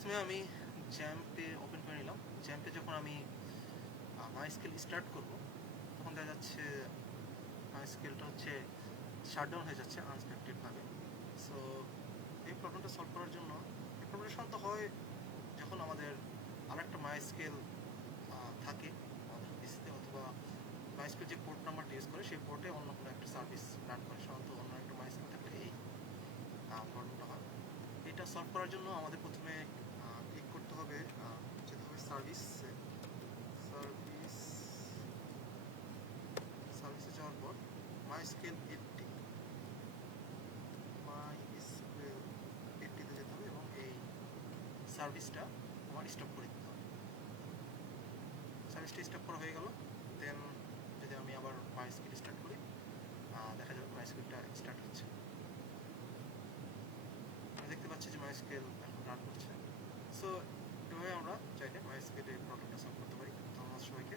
প্রথমে আমি জ্যাম্পে ওপেন করে নিলাম। জ্যাম্পে যখন আমি মাইস্কেল স্টার্ট করব তখন দেখা যাচ্ছে মাইস্কেলটা হচ্ছে শাটডাউন হয়ে যাচ্ছে আনএক্সপেক্টেডভাবে। সো এই প্রবলেমটা সলভ করার জন্য এই প্রবলেমটা সাধারণত হয় যখন আমাদের আরেকটা মাইস্কেল থাকে আমাদের পিসিতে, অথবা মাইস্কেল যে পোর্ট নাম্বারটা ইউজ করে সেই পোর্টে অন্য কোনো একটা সার্ভিস রান করে। সাধারণত অন্য একটা মাইস্কেল থাকলে এই প্রবলেমটা হয়। এটা সলভ করার জন্য আমাদের প্রথমে ক্লিক করতে হবে, যেতে হবে সার্ভিসে। সার্ভিসে যাওয়ার পর মাইস্কেল 80তে যেতে হবে এবং এই সার্ভিসটা আমার স্টপ করে দিতে হবে। সার্ভিসটা স্টপ করা হয়ে গেল। দেন যদি আমি আবার মাইস্কেল স্টার্ট করি, দেখা যাবে মাইস্কেলটা স্টার্ট হচ্ছে। আমি দেখতে পাচ্ছি যে মাইস্কেল এখন রান করছে। সো এভাবে আমরা চাইলে মাইস্কেলের প্রবলেমটা সলভ করতে পারি। ধন্যবাদ সবাইকে।